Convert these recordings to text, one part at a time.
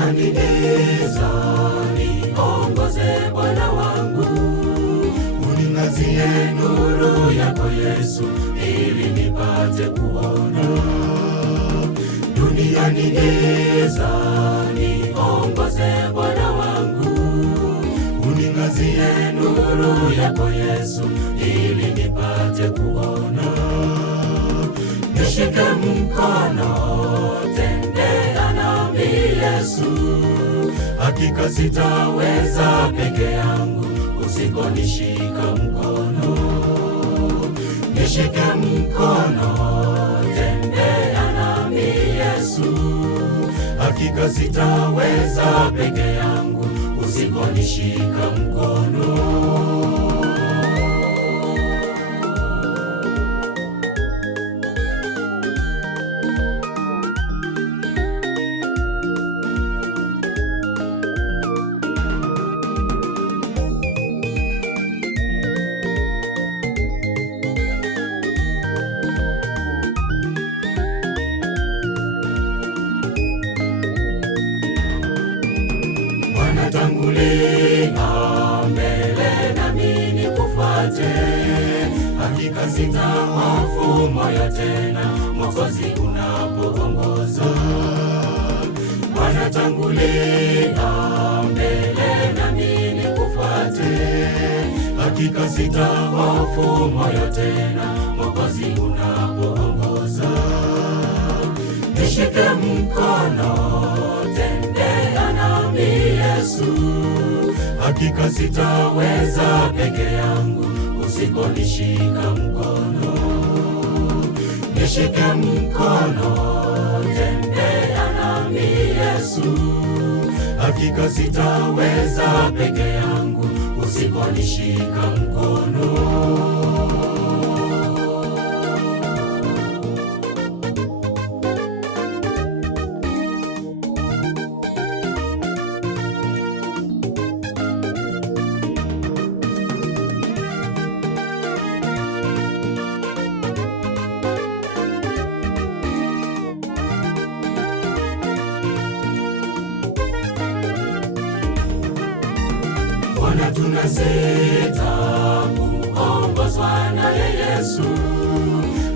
Duniani giza, niongoze Bwana wangu, uniangazie nuru yako Yesu, ili nipate kuona. Duniani giza, niongoze Bwana wangu, uniangazie nuru yako Yesu, ili nipate kuona. Nishike mkono, tembea nami Yesu, hakika sitaweza peke yangu usiponishika mkono. Nishike mkono, tembea nami Yesu, hakika sitaweza peke yangu usiponishika mkono. Tangulia mbele nami nikufuate, hakika sitahofu moyo tena, Mwokozi unapoongoza. Bwana tangulia mbele nami nikufuate, hakika sitahofu moyo tena, Mwokozi unapoongoza. Nishike mkono, tembea nami Yesu, hakika sitaweza peke yangu usiponishika mkono. Nishike mkono, tembea nami Yesu, hakika sitaweza peke yangu usiponishika mkono. Bwana tunasita kuongozwa naye Yesu,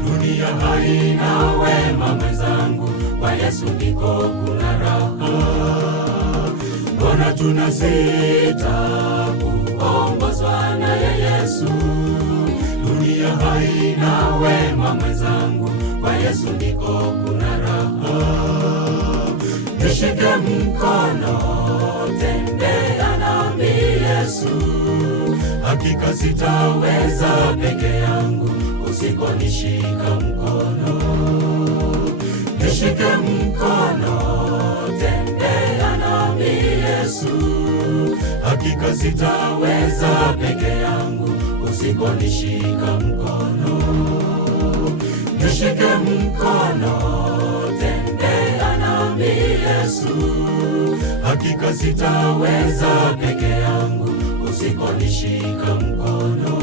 dunia haina wema mwenzangu, kwa Yesu ndiko kuna raha. Bwana tunasita kuongozwa naye Yesu, dunia haina wema mwenzangu, kwa Yesu ndiko kuna raha. Nishike mkono, tembea nami Yesu, hakika sitaweza peke yangu usiponishika mkono. Nishike mkono, tembea nami Yesu, hakika sitaweza peke yangu usiponishika mkono. Nishike mkono, tembea nami Yesu, hakika sitaweza peke yangu usiponishika mkono.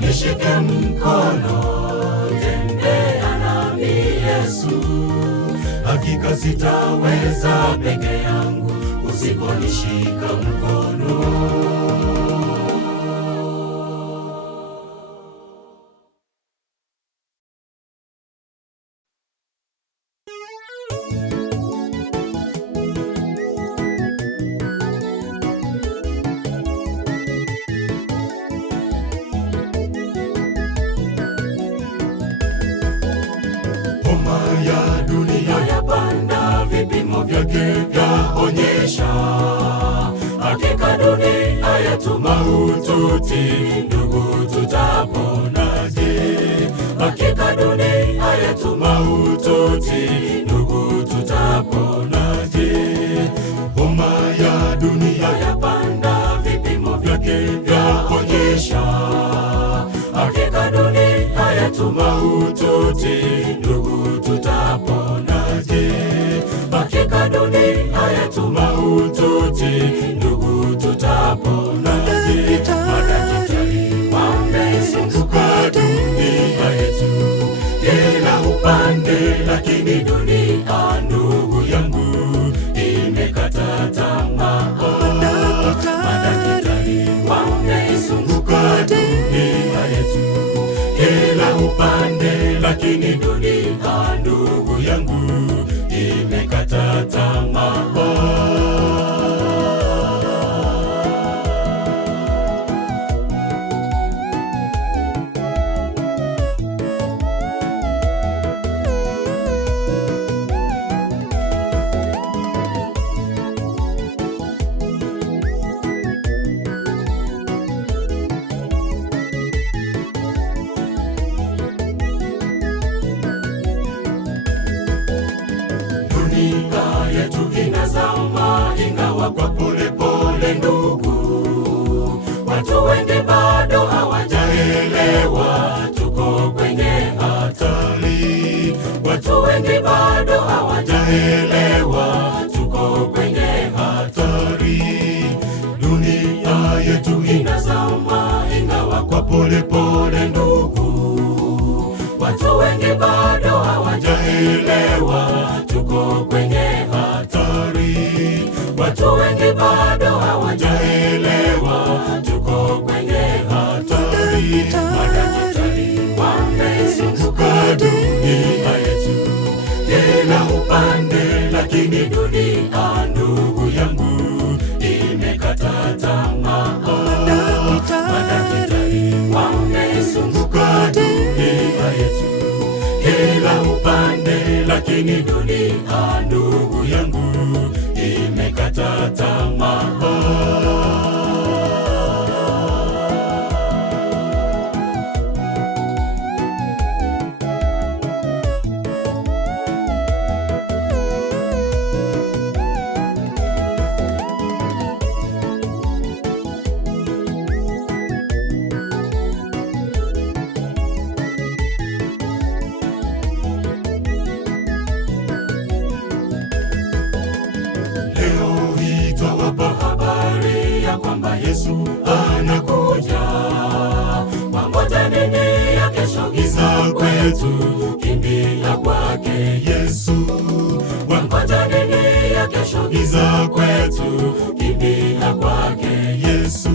Nishike mkono, tembea nami Yesu, hakika sitaweza peke yangu usiponishika mkono. Ya dunia yapanda, vipimo vyake vyaonyesha, hakika dunia yetu mahututi, ndugu tutaponaje? Hakika dunia yetu mahututi, ndugu tutaponaje? Homa ya dunia yapanda, vipimo vyake vyaonyesha, hakika dunia yetu mahututi, ndugu tutaponaje? Hakika dunia yetu mahututi, ndugu tutaponaje? Madaktari wameizunguka dunia yetu kila upande, lakini dunia ndugu yangu lakini dunia, ndugu yangu, imekata tamaa. Dunia yetu inazama, ingawa kwa polepole ndugu. Watu wengi bado hawajaelewa tuko kwenye hatari. Watu wengi bado hawajaelewa tuko kwenye hatari. Dunia yetu inazama, ingawa kwa polepole ndugu. Watu wengi bado hawajaelewa tuko kwenye hatari. Watu wengi bado hawajaelewa tuko kwenye hatari. Madaktari wameizunguka dunia yetu kila upande, lakini dunia, ndugu yangu, imekata tamaa. Madaktari wameizunguka dunia yetu kila upande, lakini dunia, ndugu yangu, imekata tamaa. Yesu anakuja, wangoja nini ya kesho? Giza kwetu, kimbia kwake Yesu. Wangoja nini ya kesho? Giza kwetu, kimbia kwake Yesu.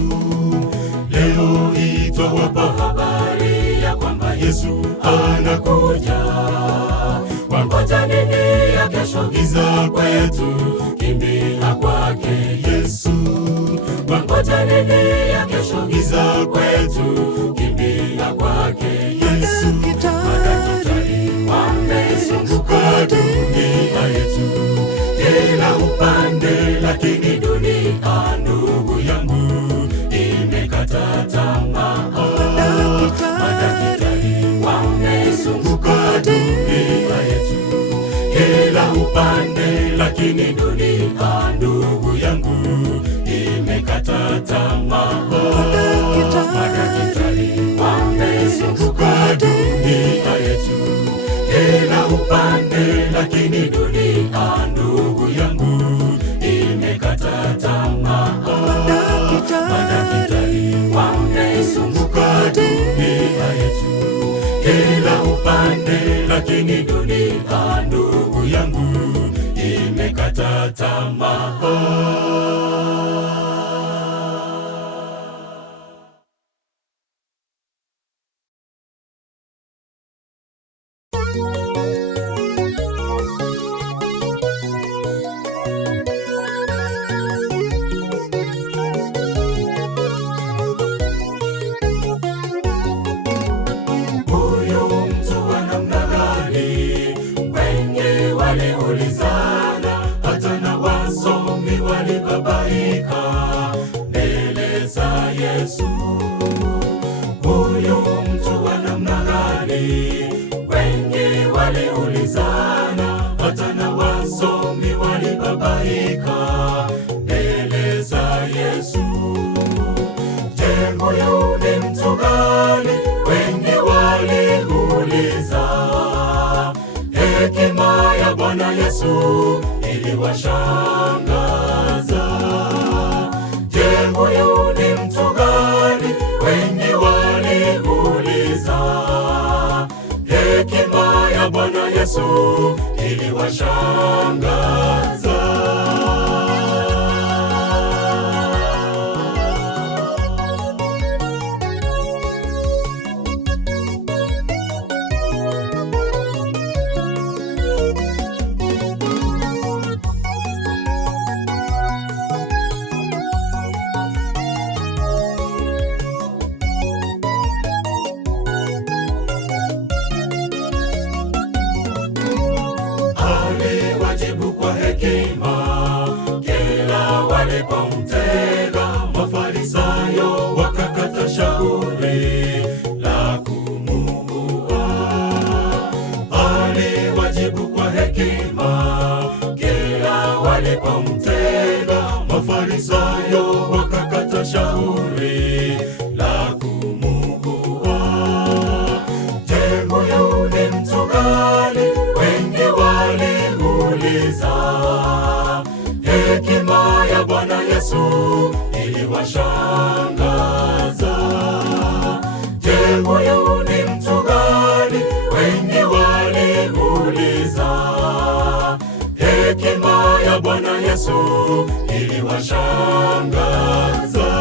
Leo hii twawapa habari ya kwamba Yesu anakuja, wangoja nini ya kesho? Giza kwetu, kimbia kwake Yesu. Wangoja nini ya kesho? Giza kwetu, kimbia kwake Yesu. Madaktari wameizunguka dunia yetu kila upande, lakini dunia, ndugu yangu, imekata tamaa. Madaktari wameizunguka dunia yetu kila upande, lakini dunia, ndugu yangu, imekata tamaa. Madaktari wameizunguka dunia yetu kila upande, lakini dunia, ndugu yangu, imekata tamaa. Madaktari wameizunguka dunia yetu kila upande, lakini dunia, ndugu yangu, imekata tamaa. Waliulizana, hata na wasomi walibabaika mbele za Yesu. Huyu mtu wa namna gani? Wengi waliulizana, hata na wasomi walibabaika mbele za Yesu. Je, huyu ni mtu gani? Wengi waliuliza. Hekima ya Bwana Yesu iliwashangaza. Je, huyu ni mtu gani? Wengi waliuliza. Hekima ya Bwana Yesu iliwashangaza. hilo shauri la kumuua. Je, huyu ni mtu gani? Wengi waliuliza. Hekima ya Bwana Yesu iliwashangaza. Je, huyu ni mtu gani? Wengi waliuliza. Hekima ya Bwana Yesu iliwashangaza.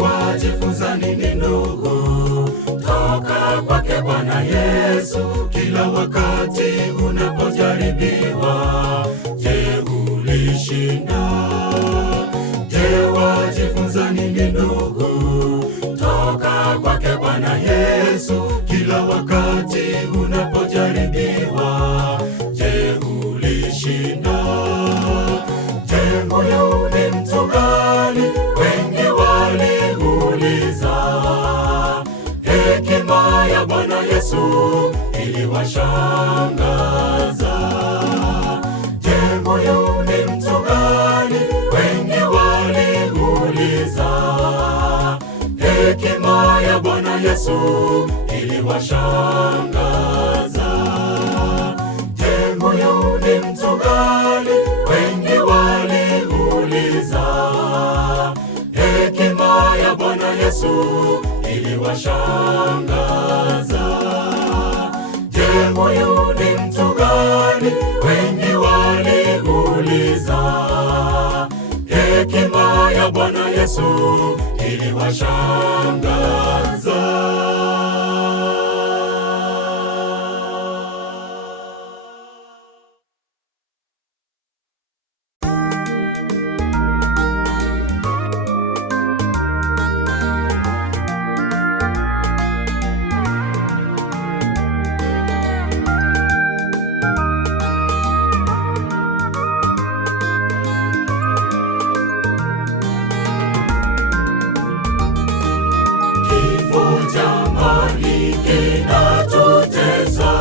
Wajifunza nini ndugu toka kwake Bwana Yesu? Kila wakati unapojaribiwa, je, ulishinda? Je, wajifunza nini ndugu toka kwake Bwana Yesu? Kila wakati unapojaribiwa, je, ulishinda? Je, huyu ni mtu gani? Wengi waliuliza. Hekima ya Bwana Yesu iliwashangaza. Je, huyu ni mtu gani? Wengi waliuliza. Hekima ya Bwana Yesu iliwashangaza. Je, huyu ni mtu gani? Wengi waliuliza. Hekima ya Bwana Yesu iliwashangaza. Je, huyu ni mtu gani? Wengi waliuliza. Hekima ya Bwana Yesu iliwashangaza. Jamani, kinatutesa,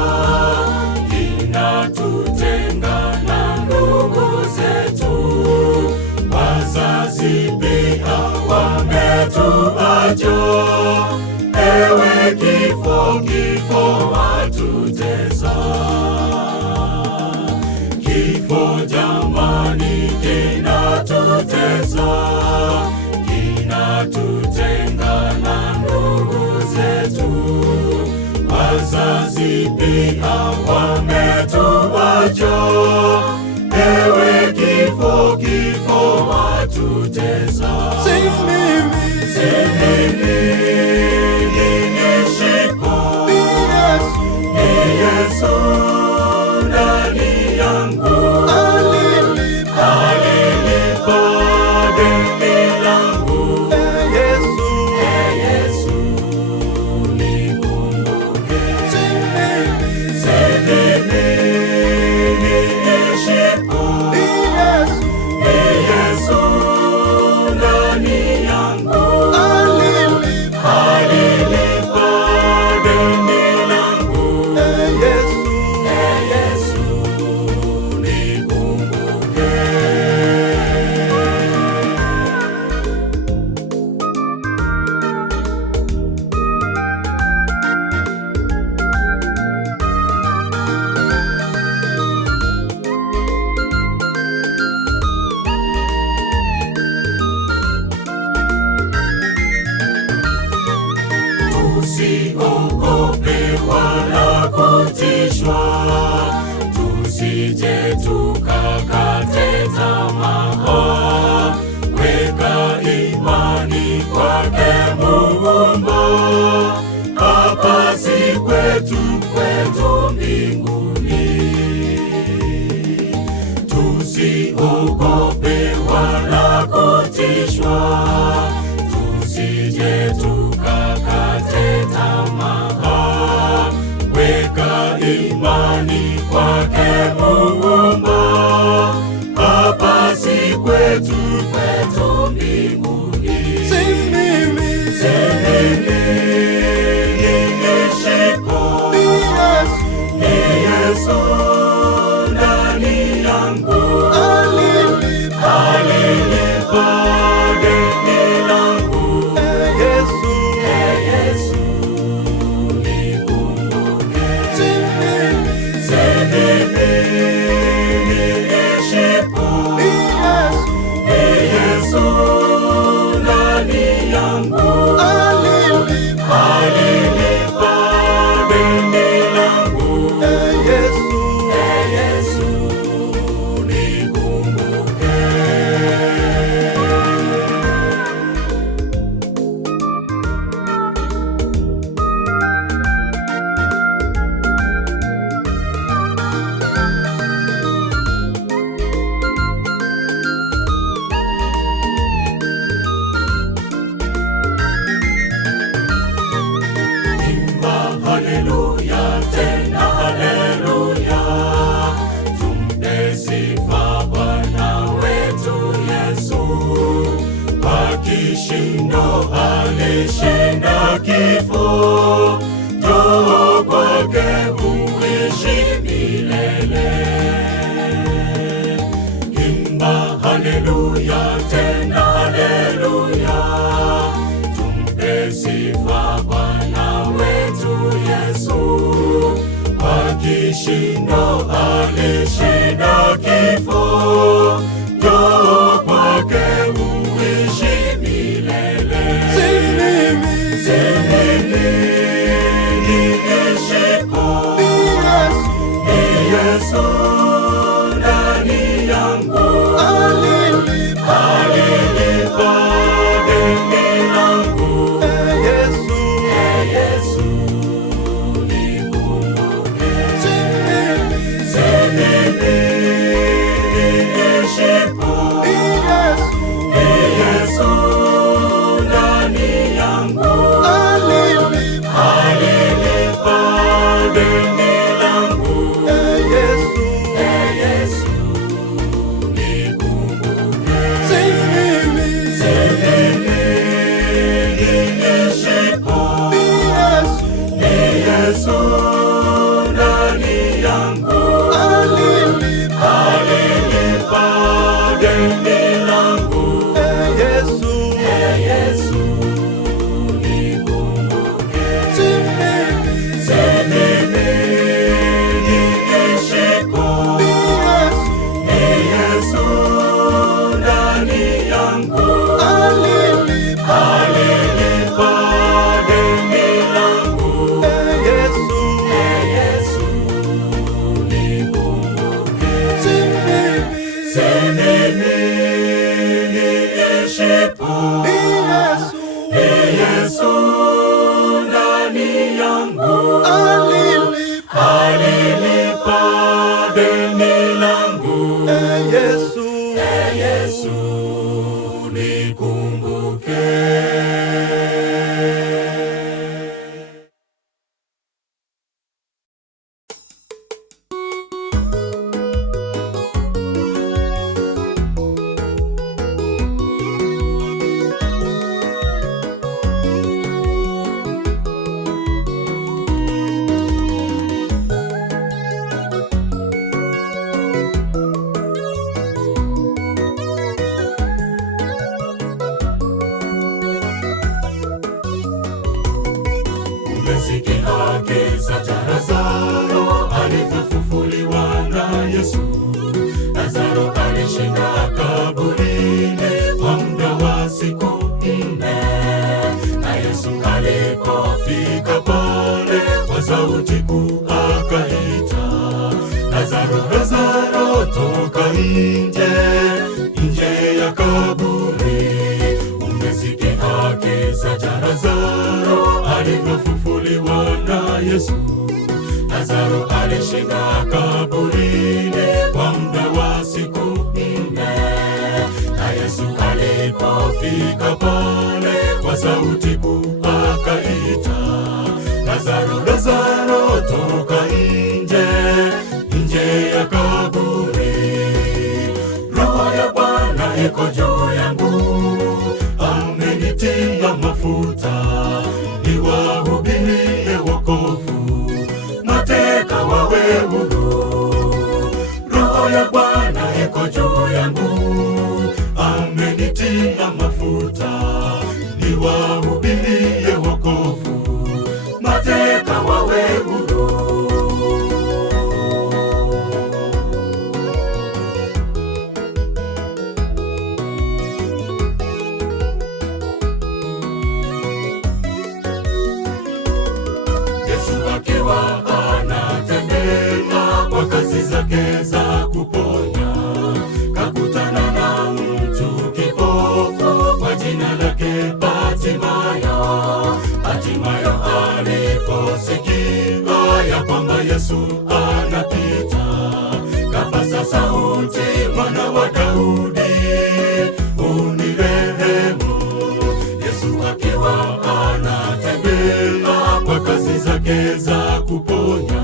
kinatutenga na ndugu zetu. Wazazi pia wametuacha. Ewe kifo, kifo watutesa. Kifo jamani, kinatutesa, kinatutenga na ndugu zetu. Wazazi pia wametuacha. Ewe kifo, kifo watutesa. Si mimi ninishiko, ni Yesu ndani yangu. Alilipa deni langu. Yesu nikumbuke. Si mimi ninishiko, ni Yesu ndani yangu. Alilipa deni langu. Yesu nikumbuke. Tusiogope wala kutishwa, tusije tukakate tamaa. Weka imani kwake Muumba. Hapa si kwetu, kwetu mbinguni. Tusiogope wala kutishwa, tusije tukakate tamaa. Weka imani kwake Muumba. Hapa si kwetu, kwetu mbinguni. Si mimi niishipo ni Yesu ndani yangu, alilipa deni langu. Yesu nikumbuke, niishipo ni Yesu ndani yangu, alilipa deni langu. Yesu nikumbuke. Haleluya, tena haleluya, tumpe sifa Bwana wetu Yesu. Kwa kishindo alishinda kifo, njoo kwake uishi milele. Imba haleluya, tena haleluya, tumpe sifa Bwana wetu Yesu. Kwa kishindo alishinda kifo, njoo kwake uishi milele. Si mimi niishipo, ni Yesu ndani yangu, alilipa deni langu. Yesu nikumbuke, si mimi niishipo, ni Yesu ndani yangu, alilipa deni langu. Yesu nikumbuke, si mimi niishipo, ni Yesu ndani yangu, alilipa deni langu. Yesu nikumbuke, si mimi niishipo, ni Yesu ndani yangu, alilipa deni langu. Yesu nikumbuke, si mimi niishipo, ni Yesu ndani yangu, alilipa deni langu. Yesu nikumbuke. Umesikia kisa cha Lazaro alivyofufuliwa na Yesu. Lazaro alishinda kaburini kwa muda wa siku 4, na Yesu alipofika pale kwa sauti kuu akaita, Lazaro, Lazaro, toka nje ya kaburi. Umesikia kisa cha Lazaro alivyofufuliwa na Yesu. Lazaro alishinda kaburini kwa muda wa siku 4, na Yesu alipofika pale kwa sauti kuu akaita, Lazaro, Lazaro, toka nje ya kaburi. Roho ya Bwana iko juu yangu, amenitia mafuta mafuta, niwahubirie wokovu, mateka wawe huru. Roho ya Bwana iko juu yangu, amenitia mafuta, niwahubirie wokovu, mateka wawe huru. Yesu akiwa anatembea kwa kazi zake za kuponya, kakutana na mtu kipofu kwa jina lake Bartimayo. Bartimayo aliposikia ya kwamba Yesu anapita, kapaza sauti, Mwana wa Daudi, unirehemu. Yesu akiwa anatembea kwa kazi zake za kuponya,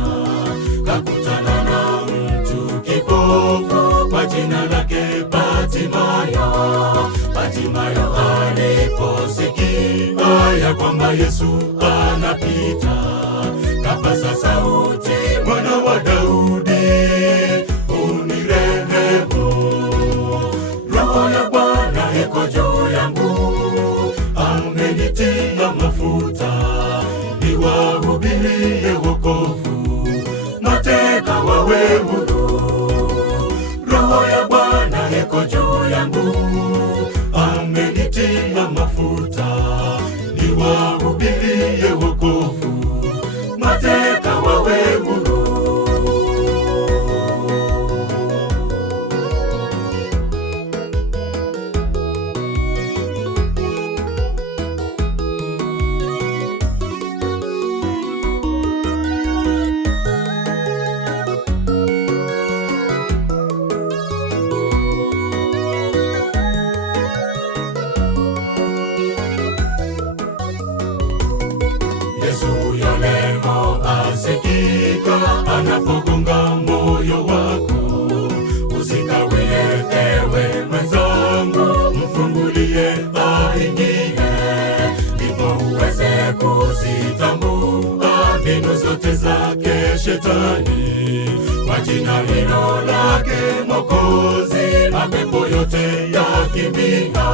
kakutana na mtu kipofu kwa jina lake Bartimayo. Bartimayo aliposikia ya kwamba Yesu anapita, kapaza sauti, Mwana wa Daudi, unirehemu. Roho ya Bwana iko juu yangu, amenitia mafuta, niwahubirie wokovu, mateka wawe huru. Roho ya Bwana iko juu yangu, amenitia mafuta, niwahubirie wokovu, mateka wawe huru. Yesu huyo leo asikika anapogonga moyo wako. Usikawie ewe mwenzangu, mfungulie aingie, ndipo uweze kuzitambua mbinu zote zake Shetani. Kwa jina hilo lake Mwokozi, mapepo yote yakimbia.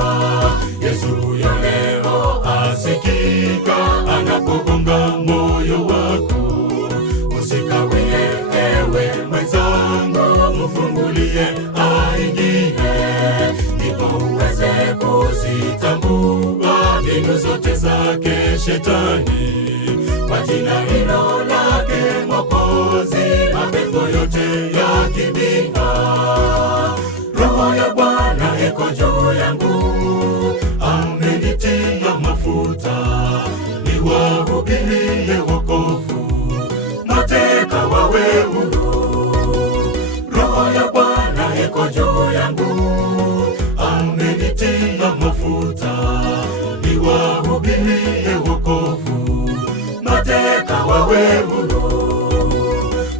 Yesu huyo leo asikika anapogonga moyo wako. Usikawie ewe mwenzangu, mfungulie aingie, ndipo uweze kuzitambua mbinu zote zake Shetani. Kwa jina hilo lake Mwokozi, mapepo yote yakimbia. Roho ya Bwana iko juu yangu, amenitia mafuta, niwahubirie wokovu, mateka wawe huru. Roho ya Bwana iko juu yangu, amenitia mafuta, niwahubirie wokovu, mateka wawe huru.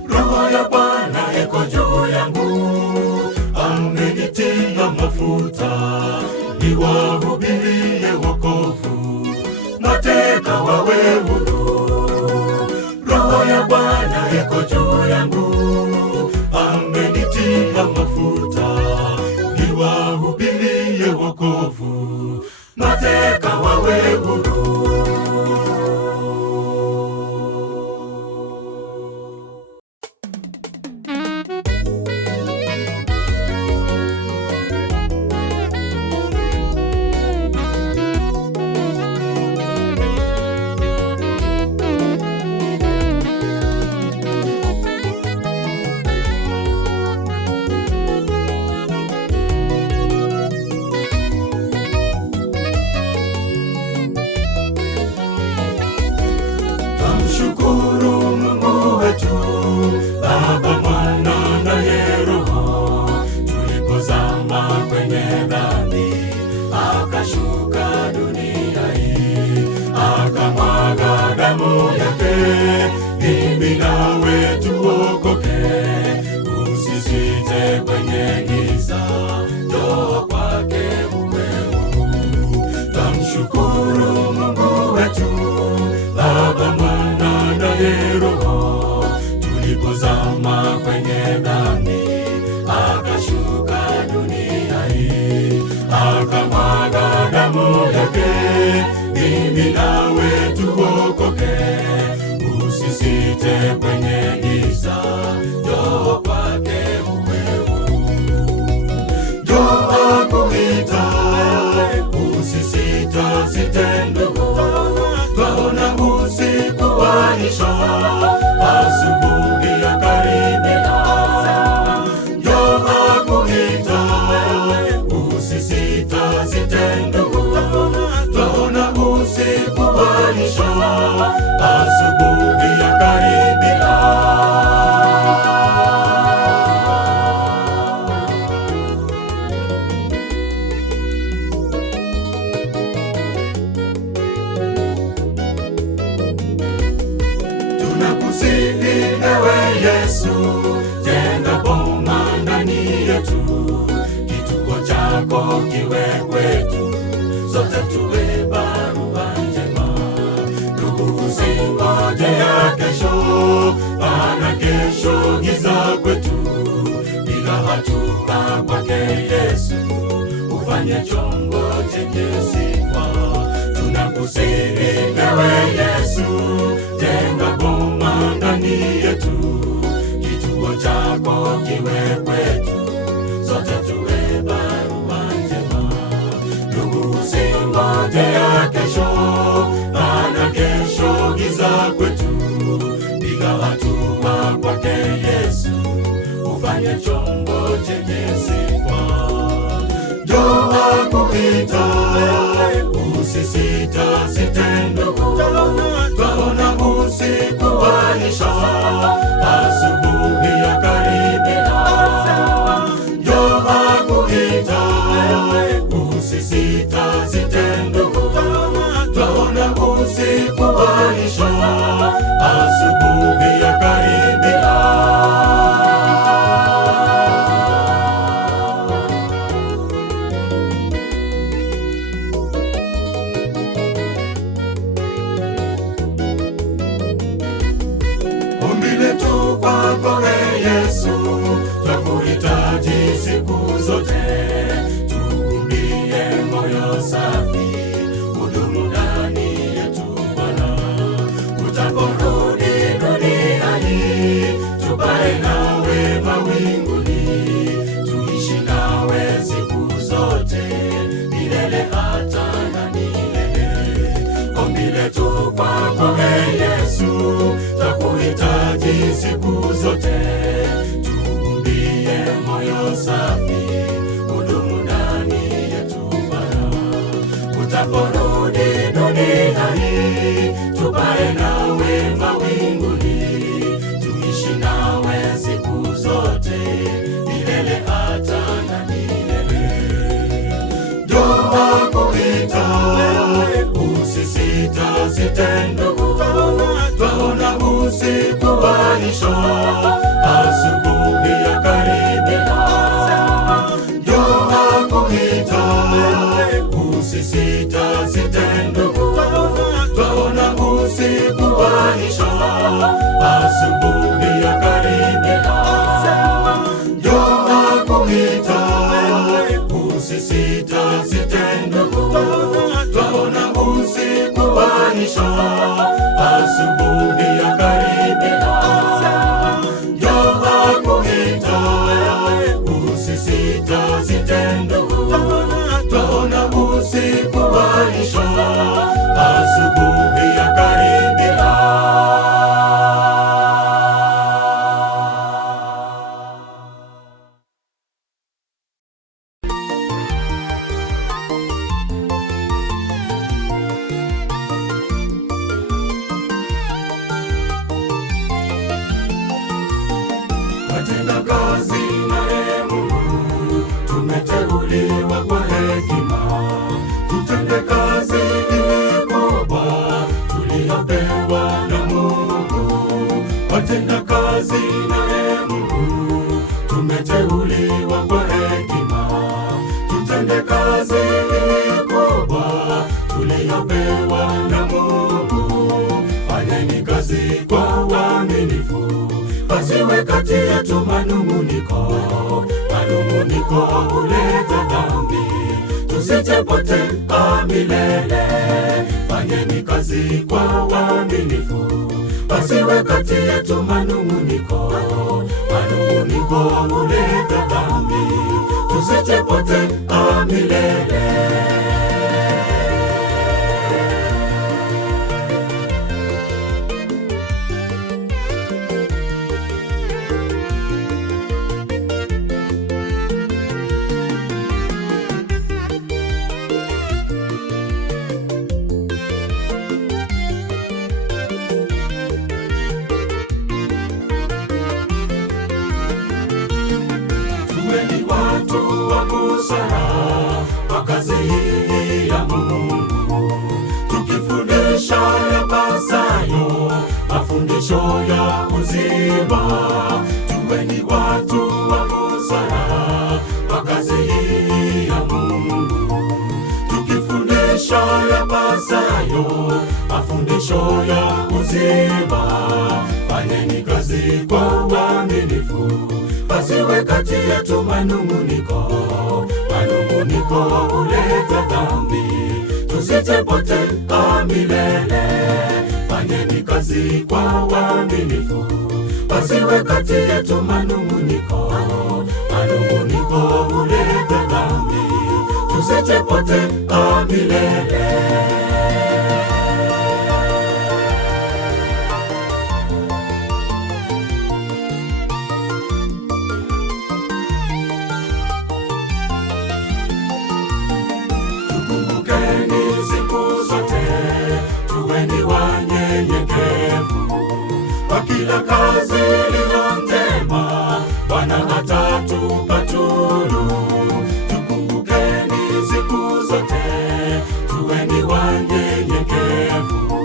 Roho ya Bwana iko juu yangu, amenitia mafuta, niwahubirie wokovu, mateka wawe huru. Roho ya Bwana iko juu yangu, amenitia mafuta, niwahubirie wokovu, mateka wawe huru. Baba, Mwana naye Roho, tulipozama kwenye dhambi, akashuka dunia hii, akamwaga damu yake, mimi nawe tuokoke. Usisite kwenye giza, njoo kwake uwe huru. Tamshukuru Mungu kuwanisha, asubuhi ya karibia. Njoo akuita, usisite ndugu, twaona usiku wanisha, asubuhi ya karibia. Tunakusihi ewe Yesu, jenga boma ndani yetu, kituo chako kiwe kwetu, sote tuwe barua njema. Ndugu, usingoje ya kesho, maana kesho giza kwetu. Piga hatua kwake Yesu, ufanye chombo chenye sifa. Tunakusihi ewe Yesu, jenga boma ndani yetu, kituo chako kiwe kwetu, sote tuwe barua njema. Ndugu, usingoje ya kesho, maana kesho giza kwetu. Piga hatua kwake Yesu, ufanye chombo chenye sifa. Njoo akuita, usisite ndugu, twaona usiku wanisha, asubuhi ya karibia. Njoo akuita, usisite ndugu, twaona usiku wanisha, asubuhi ya karibia. Ombi letu kwako Yesu, twakuhitaji siku zote. Tuumbie moyo safi, hudumu ndani yetu Bwana. Utaporudi duniani, tupae nawe mawinguni, tuishi nawe siku zote, milele hata na milele. Ombi letu kwako Yesu, twakuhitaji siku zote. Tuumbie moyo safi, hudumu ndani yetu Bwana. Utaporudi duniani, tupae nawe mawinguni, tuishi nawe siku zote, milele hata na milele. Njoo akuita, usisite ndugu, twaona usiku wanisha, asubuhi ya karibia. Njoo akuita, usisite ndugu, twaona usiku wanisha, asubuhi ya karibia. Njoo akuita, usisite ndugu, twaona usiku wanisha, asubuhi ya karibia. Njoo akuita, usisite ndugu, twaona usiku wanisha, asubuhi ya karibia. Watenda kazi naye Mungu, tumeteuliwa kwa hekima, tutende kazi kubwa tuliyopewa na Mungu. Watenda kazi naye Mungu, tumeteuliwa kwa hekima, tutende kazi kubwa tuliyopewa na Mungu. Fanyeni kazi kwa uaminifu, pasiwe kati yetu manung'uniko. Manung'uniko huleta dhambi, tusijepotea milele. Fanyeni kazi kwa uaminifu, pasiwe kati yetu manung'uniko. Manung'uniko huleta dhambi, tusijepotea milele. kazi hii ya Mungu, tukifundisha yapasayo, mafundisho ya uzima. Tuweni watu wa busara kwa kazi hii ya Mungu, tukifundisha yapasayo, mafundisho ya uzima. Fanyeni kazi kwa uaminifu, pasiwe kati yetu manunguniko. Manunguniko huleta dhambi, tusijepotea milele. Fanyeni kazi kwa uaminifu, pasiwe kati yetu manunguniko. Manunguniko huleta dhambi, tusijepotea milele. Kwa kila kazi iliyo njema, Bwana atatupa tunu. Tukumbukeni siku zote, tuweni wanyenyekevu.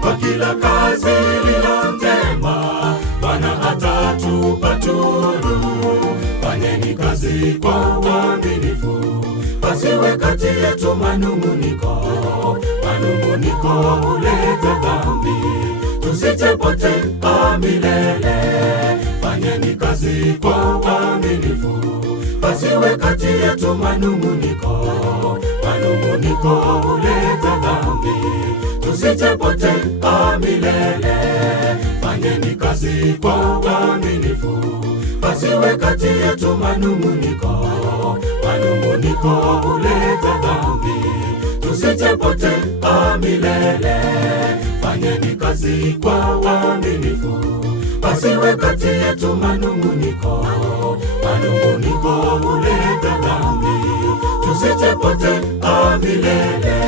Kwa kila kazi iliyo njema, Bwana atatupa tunu. Fanyeni kazi kwa uaminifu, pasiwe kati yetu manunguniko. Manunguniko huleta dhambi, tusijepotea milele. Fanyeni kazi kwa uaminifu, pasiwe kati yetu manunguniko. Manunguniko huleta dhambi, tusijepotea milele. Fanyeni kazi kwa uaminifu, pasiwe kati yetu manunguniko. Manunguniko huleta dhambi, tusijepotea milele. Fanyeni kazi kwa uaminifu, pasiwe kati yetu manunguniko. Manunguniko huleta dhambi, tusijepotea milele.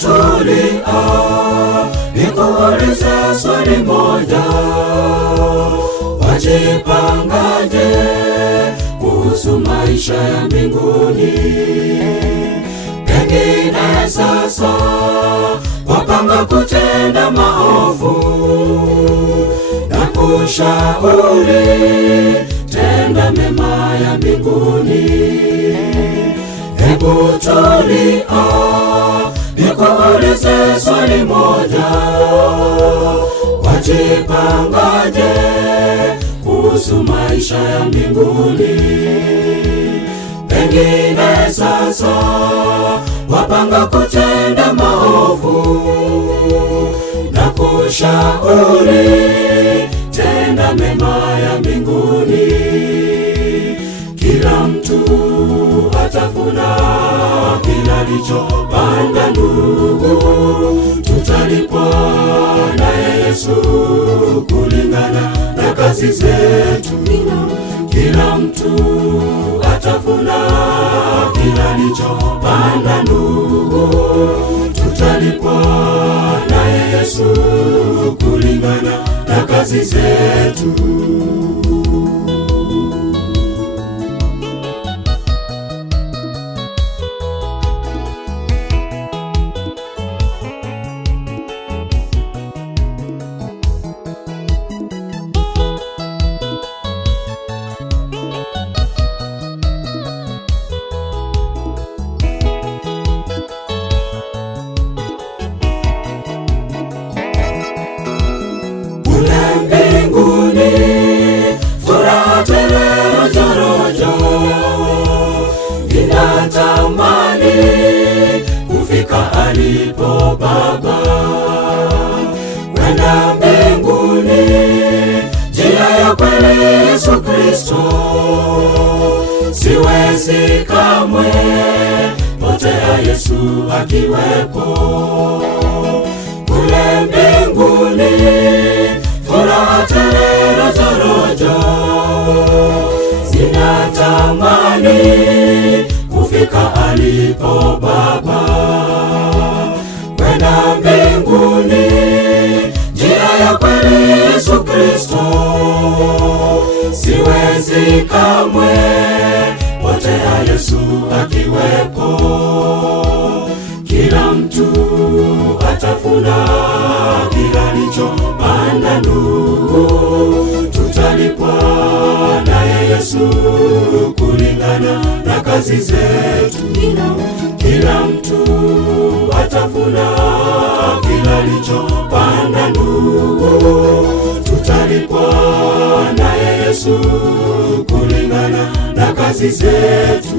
Tulia, nikuulize swali moja. Wajipangaje kuhusu maisha ya mbinguni? Pengine sasa wapanga kutenda maovu, na kushauri tenda mema ya mbinguni. Hebu tulia, nikuulize swali moja. Wajipangaje kuhusu maisha ya mbinguni? Pengine sasa wapanga kutenda maovu, na kushauri tenda mema ya mbinguni. Kila mtu atavuna kila alichopanda ndugu, tutalipwa naye Yesu kulingana na kazi zetu. Kila mtu atavuna kila alichopanda ndugu, tutalipwa naye Yesu kulingana na kazi zetu. Mbinguni kufika alipo Baba, kwenda mbinguni, njia ya kweli Yesu Kristo. Siwezi kamwe potea Yesu akiwepo. Kule mbinguni furaha tele rojorojo, zinatamani kufika alipo Baba, kwenda mbinguni, njia ya kweli Yesu Kristo. Siwezi kamwe potea Yesu akiwepo. Kila mtu atafuna kila alichopanda ndugu, tutalipwa naye Yesu kulingana na kazi zetu. Kila mtu atafuna kila alichopanda ndugu, tutalipwa naye Yesu kulingana na kazi zetu.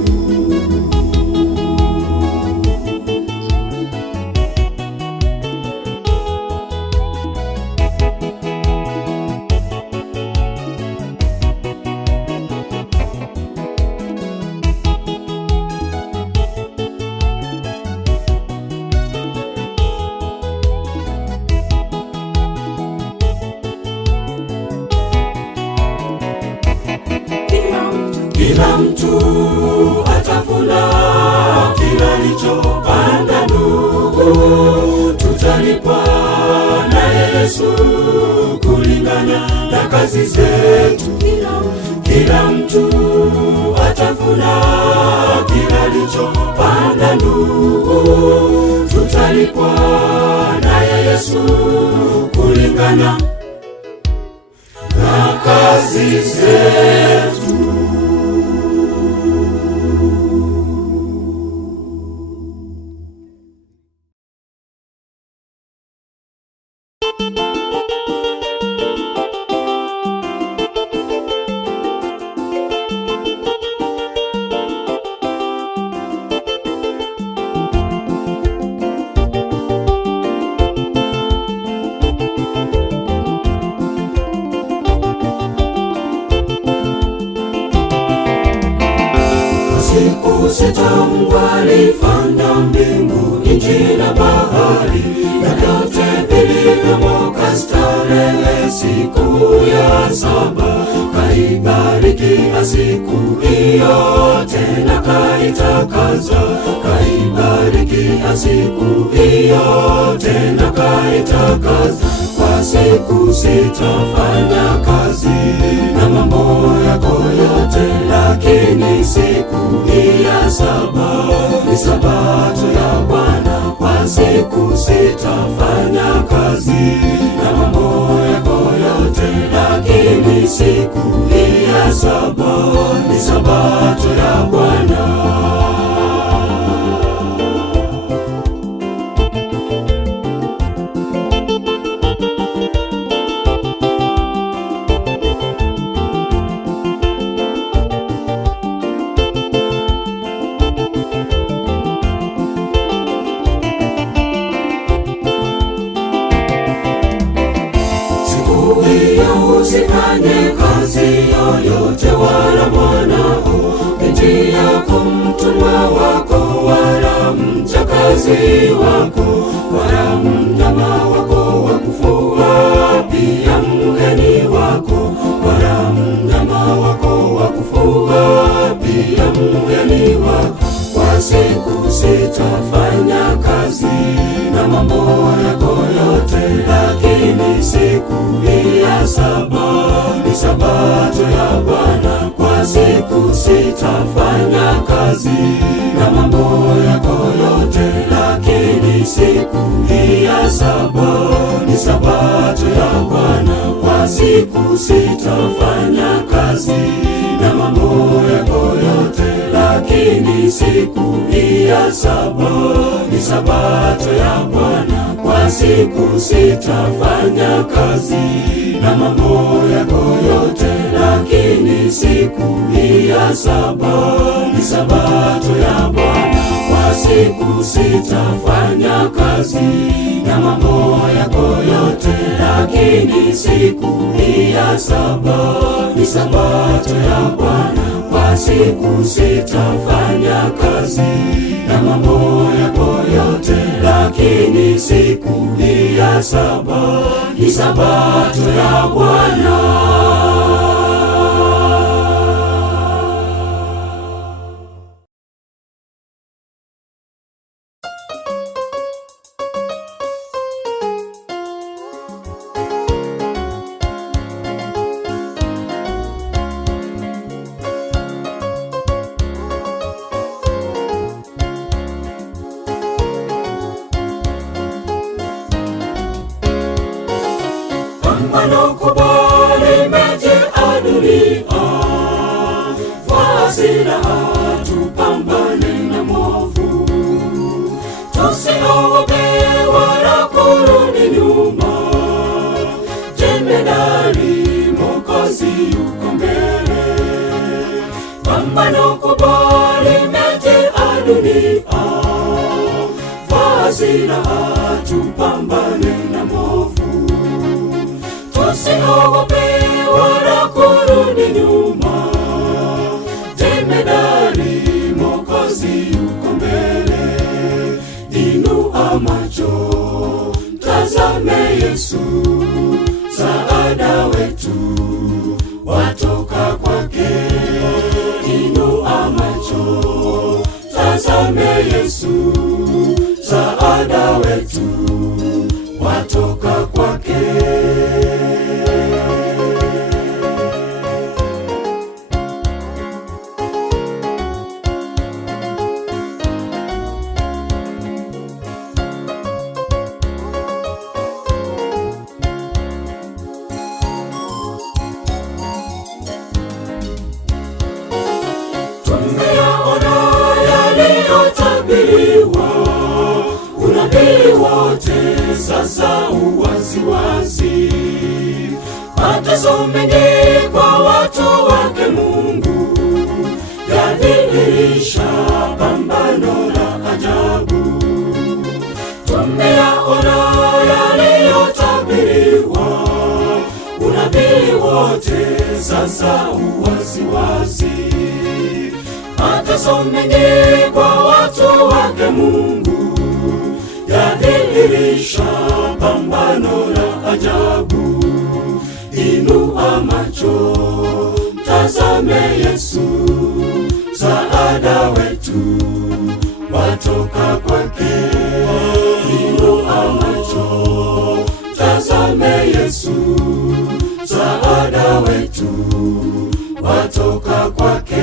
Kila mtu atafuna kila alichopanda ndugu, tutalipwa naye Yesu kulingana na kazi zetu. Kila mtu atafuna kila alichopanda ndugu, tutalipwa naye Yesu kulingana na kazi zetu. Siku sita Mungu alifanya mbingu, nchi na bahari, na vyote vilivyomo kastarehe. Siku ya saba kaibariki siku hiyo, tena kaitakaza. Kaibariki siku hiyo, tena kaitakaza. Kwa siku sita fanya kazi na mambo yako yote, lakini siku hii ya saba ni sabato ya Bwana. Kwa siku sita fanya kazi na mambo yako yote, lakini siku hii ya saba ni sabato ya Bwana. Usifanye kazi yoyote wala mwanao, binti yako, mtumwa wako, wala mjakazi wako, wala mnyama wako wa kufua, pia mgeni wako, wala mnyama wako wa kufua, pia mgeni wako. Kwa siku sita fanya kazi na mambo yako yote, lakini siku hii ya saba ni sabato ya Bwana. Kwa siku sita fanya kazi na mambo yako yote, lakini siku hii ya saba ni sabato ya Bwana. Kwa siku sita fanya kazi na mambo yako yote, lakini siku hii ya saba ni sabato ya Bwana. Kwa siku sita fanya kazi na mambo yako yote, lakini siku hii ya saba ni sabato ya Bwana. Kwa kwa siku sitafanya kazi na mambo yako yote, lakini siku hii ya saba ni sabato ya Bwana. Kwa siku sitafanya kazi na mambo yako yote, lakini siku hii ya saba ni sabato ya Bwana. Pambano kubwa limejaa dunia, kwa silaha tupambane na mwovu. Tusiogope wala kurudi nyuma, jemedari Mwokozi yuko mbele. Pambano kubwa limejaa dunia, kwa silaha tupambane na mwovu. Tusiogope wala kurudi nyuma, jemedari Mwokozi yuko mbele. Inua macho, tazame Yesu, msaada wetu watoka kwake. Inua macho, tazame Yesu, msaada wetu watoka kwake. Tumeyaona yaliyotabiriwa, unabii wote sasa uwaziwazi. Mateso mengi kwa watu wake Mungu yadhihirisha pambano la ajabu. Tumeyaona yaliyotabiriwa, unabii wote sasa uwaziwazi. Mateso mengi kwa watu wake Mungu yadhihirisha pambano la ajabu. Inua macho, tazame Yesu, msaada wetu watoka kwake. Inua macho, tazame Yesu, msaada wetu watoka kwake.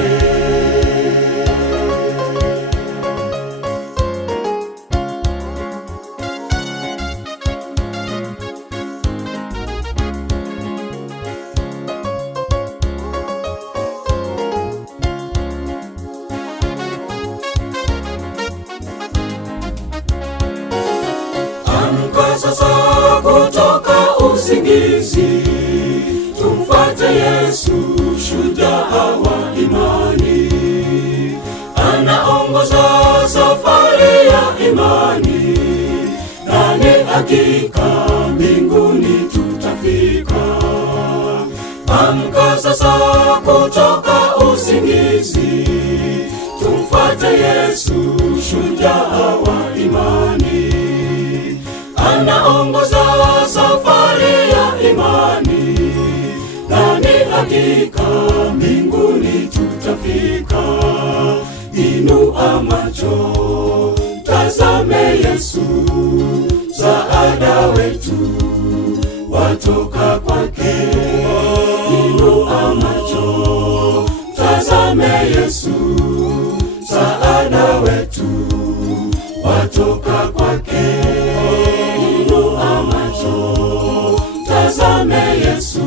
Amka sasa kutoka usingizi, tumfuate Yesu, shujaa wa imani. Anaongoza safari ya imani, na ni hakika mbinguni tutafika. Amka sasa kutoka usingizi, tumfuate Yesu, shujaa wa imani. Anaongoza safari ya imani, na ni hakika mbinguni tutafika. Inua macho, tazame Yesu, msaada wetu watoka kwake. Inua macho, tazame Yesu, msaada wetu watoka kwake. Inua macho, tazame Yesu,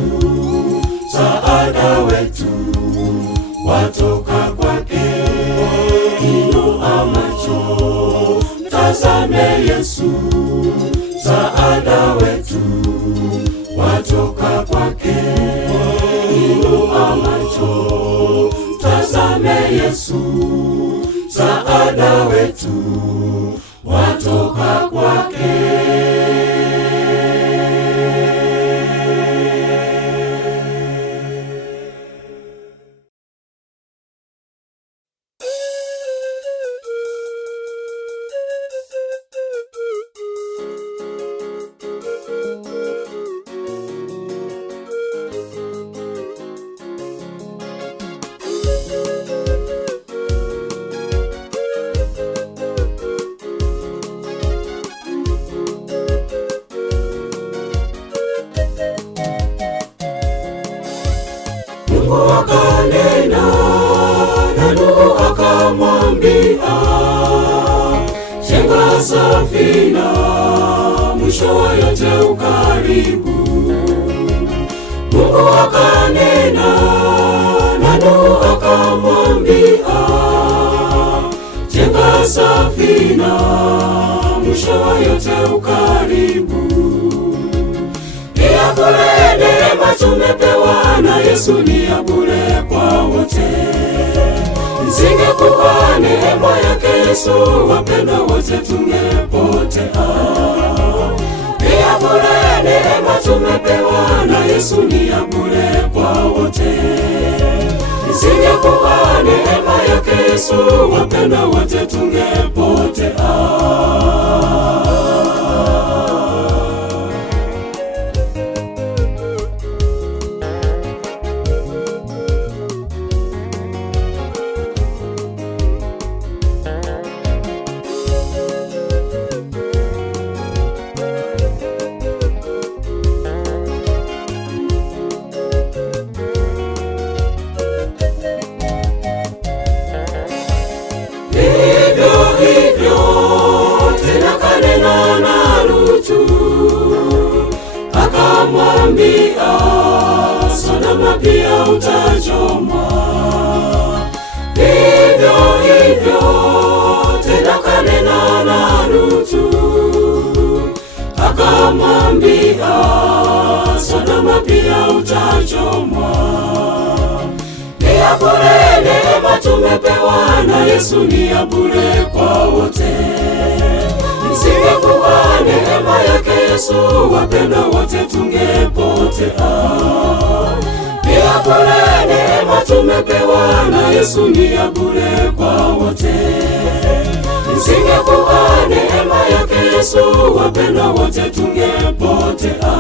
msaada wetu watoka kwake. Inua macho, tazame Yesu, msaada wetu watoka kwake. Inua macho, tazame Yesu, msaada wetu watoka kwake. Mungu akanena na Nuhu akamwambia, jenga safina, mwisho wa yote ukaribu. Mungu akanena na Nuhu akamwambia, jenga safina, mwisho wa yote ukaribu. Ya bure neema tumepewa na Yesu, ni ya bure kwa wote. Isingekuwa neema yake Yesu, wapendwa wote tungepotea. Ya bure neema tumepewa na Yesu, ni ya bure kwa wote. Isingekuwa neema yake Yesu, wapendwa wote tungepotea. Akamwambia, Sodoma pia utachomwa. Vivyo hivyo tena kanena na Lutu, akamwambia, Sodoma pia utachomwa. Ni ya bure neema tumepewa na Yesu, ni ya bure kwa wote. Isingekuwa neema yake Yesu, wapendwa wote tungepotea. Ni ya bure neema tumepewa na Yesu, ni ya bure kwa wote. Isingekuwa neema yake Yesu, wapendwa wote tungepotea.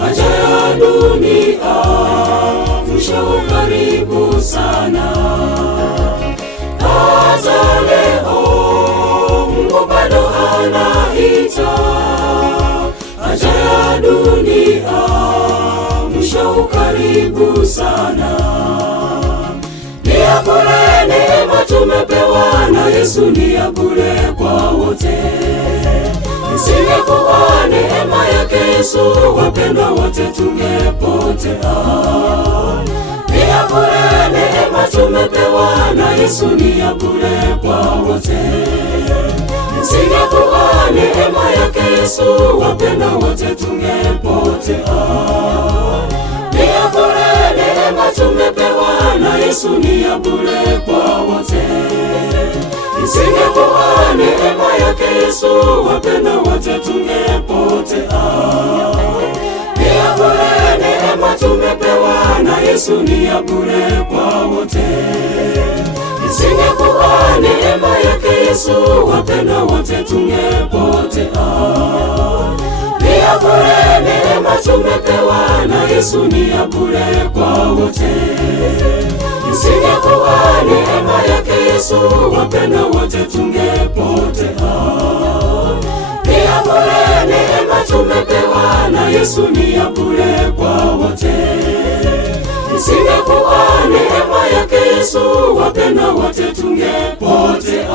Haja ya dunia mwisho karibu sana. Hata leo Mungu bado anaita. Haja ya dunia mwisho karibu sana. Ni ya bure neema tumepewa na Yesu, ni ya bure kwa wote. Isingekuwa neema yake Yesu, wapendwa wote tungepotea. Ni ya bure neema tumepewa na Yesu, ni ya bure kwa wote. Isingekuwa neema yake Yesu, wapendwa wote tungepotea. Ni ya bure neema tumepewa na Yesu, ni ya bure kwa wote. Isingekuwa neema yake Yesu, wapendwa wote tungepotea. Ni ya bure neema tumepewa na Yesu, ni ya bure kwa wote. Isingekuwa neema yake Yesu, wapendwa wote tungepotea. Ni ya bure neema tumepewa na Yesu, ni ya bure kwa wote. Isingekuwa neema yake Yesu, wapendwa wote tungepotea. Ni ya bure neema tumepewa na Yesu, ni ya bure kwa wote. Isingekuwa neema yake Yesu, wapendwa wote tungepotea.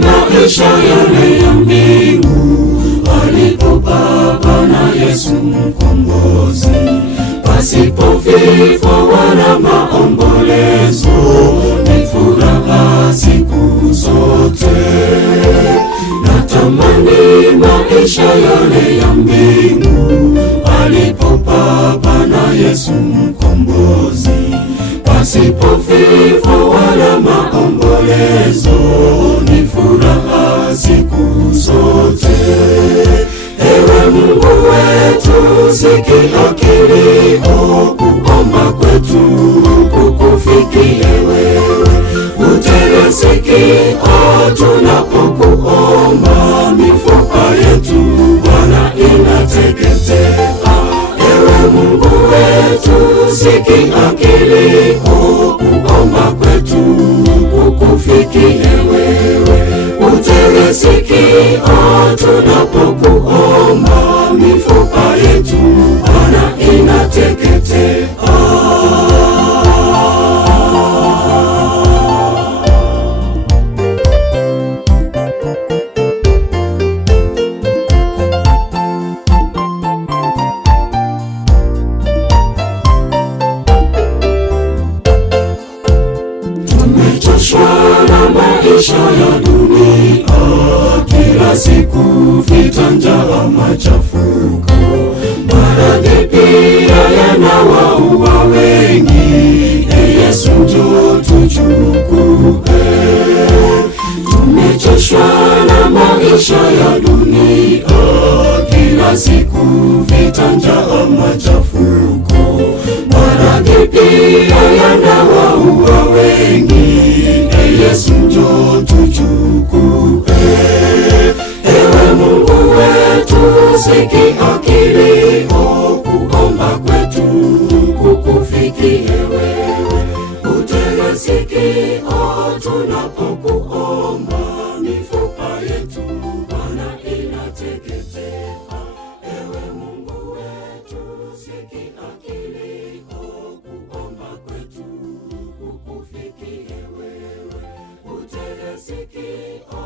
Maisha yale ya mbingu alipo Baba na Yesu mkombozi, pasipo vifo wala maombolezo, ni furaha siku zote. Natamani maisha yale ya mbingu alipo Baba na Yesu mkombozi, pasipo vifo wala maombolezo, ni furaha siku zote. Ewe Mungu wetu, sikia kilio kuomba kwetu, kukufikie wewe. Utege sikio tunapokuomba, mifupa yetu Bwana inateketea. Ewe Mungu wetu, sikia kilio kuomba kwetu, kukufikie wewe. Utege sikio tunapokuomba, mifupa yetu Bwana inateketea. Na maisha ya dunia, kila siku vita, njaa, machafuko, maradhi pia yanawaua wengi. Yesu njoo tuchukue. Tumechoshwa na maisha ya dunia, kila siku vita, njaa, machafuko, maradhi pia yanawaua wengi. Yesu njoo tuchukue. Ewe Mungu wetu, sikia kilio kuomba kwetu, kukufikie wewe. Utege sikio tunapokuomba, mifupa yetu Bwana inateketea. Ewe Mungu wetu, sikia kilio kuomba kwetu, kukufikie wewe. Utege sikio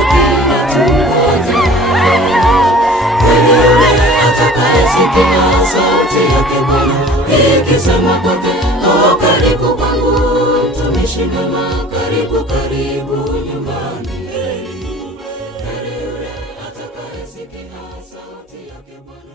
akija tungoje. Heri yule atakayesikia sauti yake Bwana ikisema kwake, oh, karibu kwangu mtumishi mwema, karibu karibu nyumbani. Heri yule atakayesikia sauti yake Bwana.